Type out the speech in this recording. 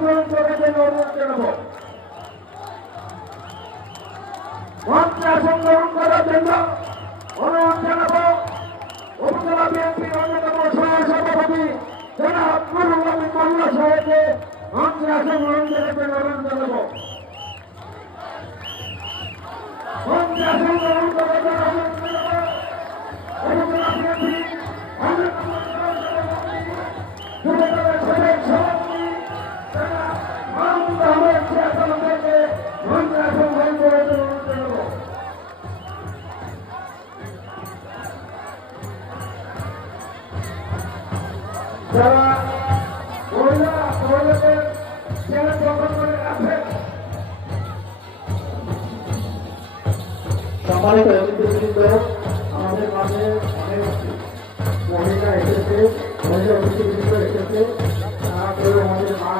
গ্রহণ করার জন্য অনুরোধ জানাবো। মঞ্চে আসন গ্রহণ করার জন্য অনুরোধ জানাবো উপজেলা বিএনপির অন্যতম সহসভাপতি জনাব নুরুল আমিন মোল্লা সাহেবকে মঞ্চে আসন গ্রহণ করার জন্য অনুরোধ জানাবো। মঞ্চে আসন গ্রহণ করার জন্য অনুরোধ জানাবো উপজেলা বিএনপির অন্যতম যুবদলের সাবেক সভাপতি জনাব মাহমুদ আহমেদ চেয়ারম্যানকে মঞ্চে আসন গ্রহণ করার জন্য অনুরোধ জানাবো। যারা মহিলাদের ছেলে গ্রহণ করে আছেন সম্মানিত অতিথিবৃন্দ, আমাদের মাঝে অনেক মহিলা এসেছে, মহিলা অতিথিবৃন্দ এসেছে, তারা কেউ আমাদের মা